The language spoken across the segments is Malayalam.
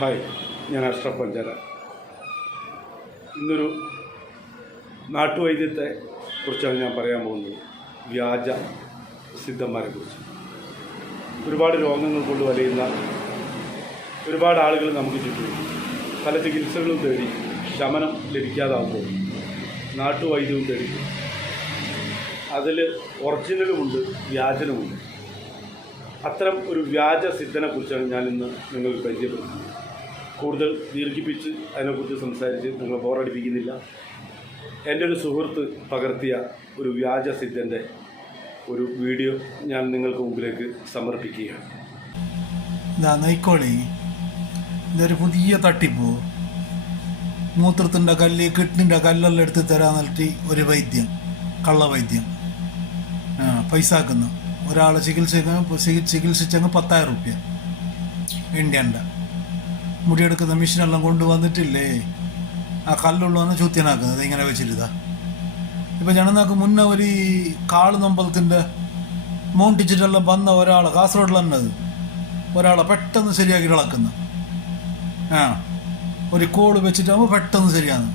ഹായ്, ഞാൻ അഷ്റഫ് പഞ്ചാര. ഇന്നൊരു നാട്ടുവൈദ്യത്തെ കുറിച്ചാണ് ഞാൻ പറയാൻ പോകുന്നത്. വ്യാജ സിദ്ധന്മാരെ കുറിച്ച്. ഒരുപാട് രോഗങ്ങൾ കൊണ്ട് വലയുന്ന ഒരുപാട് ആളുകൾ നമുക്ക് ചുറ്റും. പല ചികിത്സകളും തേടി ശമനം ലഭിക്കാതാകുമ്പോൾ നാട്ടുവൈദ്യവും തേടി. അതിൽ ഒറിജിനലുമുണ്ട്, വ്യാജനുമുണ്ട്. അത്തരം ഒരു വ്യാജ സിദ്ധനെ കുറിച്ചാണ് ഞാനിന്ന് നിങ്ങൾക്ക് പരിചയപ്പെടുത്തുന്നത്. കൂടുതൽ ദീർഘിപ്പിച്ച് അതിനെക്കുറിച്ച് സംസാരിച്ച് നിങ്ങളെ ബോറടിപ്പിക്കുന്നില്ല. എൻ്റെ ഒരു സുഹൃത്ത് പകർത്തിയ ഒരു വ്യാജ സിദ്ധൻ്റെ ഒരു വീഡിയോ ഞാൻ നിങ്ങൾക്ക് മുമ്പിലേക്ക് സമർപ്പിക്കുകയാണ്. നൈക്കോളി, ഇതൊരു പുതിയ തട്ടിപ്പ്. മൂത്രത്തിൻ്റെ കല്ല്, കിഡ്നിൻ്റെ കല്ലെല്ലാം എടുത്ത് തരാൻ നൽകി ഒരു വൈദ്യം, കള്ളവൈദ്യം. പൈസ ആക്കുന്നു. ഒരാളെ ചികിത്സിച്ചങ്ങ് 10,000 റുപ്യ ഇന്ത്യൻ്റെ. മുടിയെടുക്കുന്ന മെഷീനെല്ലാം കൊണ്ടുവന്നിട്ടില്ലേ, ആ കല്ലുള്ളവന്ന് ചൂത്യനാക്കുന്നത് ഇങ്ങനെ വെച്ചിരുതാ. ഇപ്പം ജനനാക്ക് മുന്നേ ഒരു കാളുനമ്പലത്തിൻ്റെ മോണ്ടിച്ചിട്ടെല്ലാം വന്ന ഒരാളെ കാസർഗോഡിൽ തന്നത് ഒരാളെ പെട്ടെന്ന് ശരിയാക്കി ഇളക്കുന്നു. ഒരു കോള് വെച്ചിട്ടാകുമ്പോൾ പെട്ടെന്ന് ശരിയാണ്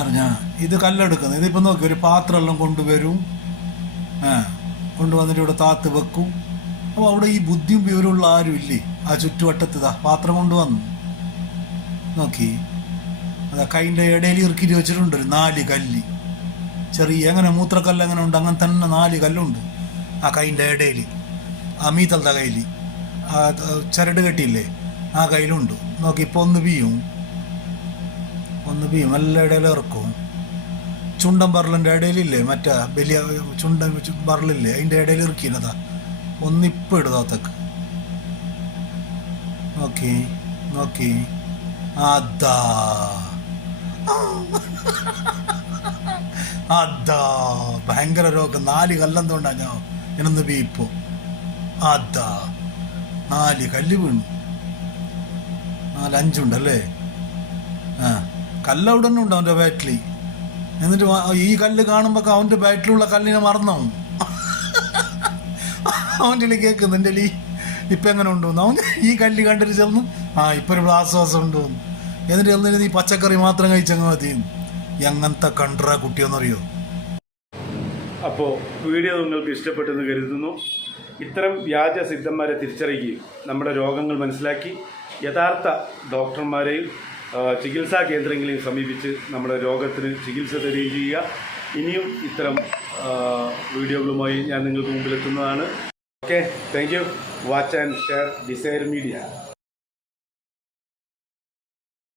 അറിഞ്ഞാ. ഇത് കല്ലെടുക്കുന്നത്, ഇതിപ്പോൾ നോക്കി ഒരു പാത്രമെല്ലാം കൊണ്ടുവരും, കൊണ്ടുവന്നിട്ട് ഇവിടെ താത്ത് വെക്കും. അപ്പോൾ അവിടെ ഈ ബുദ്ധിയും വിവരമുള്ള ആരും ഇല്ലേ ആ ചുറ്റുവട്ടത്ത്. പാത്രം കൊണ്ടുവന്നു നോക്കി, അതാ കൈൻ്റെ ഇടയിൽ ഇറക്കിയിട്ട് വെച്ചിട്ടുണ്ട് ഒരു 4 കല്ല്. ചെറിയ എങ്ങനെ മൂത്രക്കല്ല് എങ്ങനെ ഉണ്ട് അങ്ങനെ തന്നെ 4 കല്ലുണ്ട് ആ കൈൻ്റെ ഇടയിൽ. ആ മീത്തലത്തെ കയ്യിൽ ആ ചരട് കെട്ടിയില്ലേ ആ കയ്യിലുണ്ട്. നോക്കി ഇപ്പോൾ ഒന്ന് ബിയും എല്ലാ ഇടയിലും ഇറക്കും. ചുണ്ടൻ ബറലിൻ്റെ ഇടയിലില്ലേ, മറ്റേ വലിയ ചുണ്ടൻ ബറലില്ലേ, അതിൻ്റെ ഇടയിൽ ഇറക്കിയില്ലതാ. ഒന്നിപ്പോൾ ഇടുതാത്തക്ക് നോക്കി നോക്കി. അതാ അതാ ഭയങ്കര രോഗം. 4 കല്ലെന്തുകൊണ്ടാ ഞാൻ എന്നൊന്ന് ബീപ്പോ. അതാ 4 കല്ല് വീണു. 4-5 ഉണ്ടല്ലേ. കല്ല് അവിടെ തന്നെ ഉണ്ട് അവൻ്റെ ബാറ്റിൽ. എന്നിട്ട് ഈ കല്ല് കാണുമ്പോൾ അവൻ്റെ ബാറ്റിലുള്ള കല്ലിനെ മറന്നാവും. അവൻ്റെ കേൾക്കുന്നു, എൻ്റെ ഇപ്പം എങ്ങനെ ഉണ്ടോന്ന്. അവൻ ഈ കല്ല് കണ്ടിട്ട് ചെന്ന് ഇപ്പം ഒരു ആശ്വാസം ഉണ്ടോന്ന്. എന്നിട്ട് ചെന്നിട്ട് ഈ പച്ചക്കറി മാത്രം കഴിച്ചങ്ങ് മതി. എങ്ങനത്തെ കണ്ടറ കുട്ടിയെന്നറിയോ. അപ്പോൾ വീഡിയോ നിങ്ങൾക്ക് ഇഷ്ടപ്പെട്ടെന്ന് കരുതുന്നു. ഇത്തരം വ്യാജ സിദ്ധന്മാരെ തിരിച്ചറിയുകയും നമ്മുടെ രോഗങ്ങൾ മനസ്സിലാക്കി യഥാർത്ഥ ഡോക്ടർമാരെയും ചികിത്സാ കേന്ദ്രങ്ങളെയും സമീപിച്ച് നമ്മുടെ രോഗത്തിന് ചികിത്സ തരികയും ചെയ്യുക. ഇനിയും ഇത്തരം വീഡിയോകളുമായി ഞാൻ നിങ്ങൾക്ക് മുമ്പിലെത്തുന്നതാണ്. Okay, thank you. Watch and share desire media.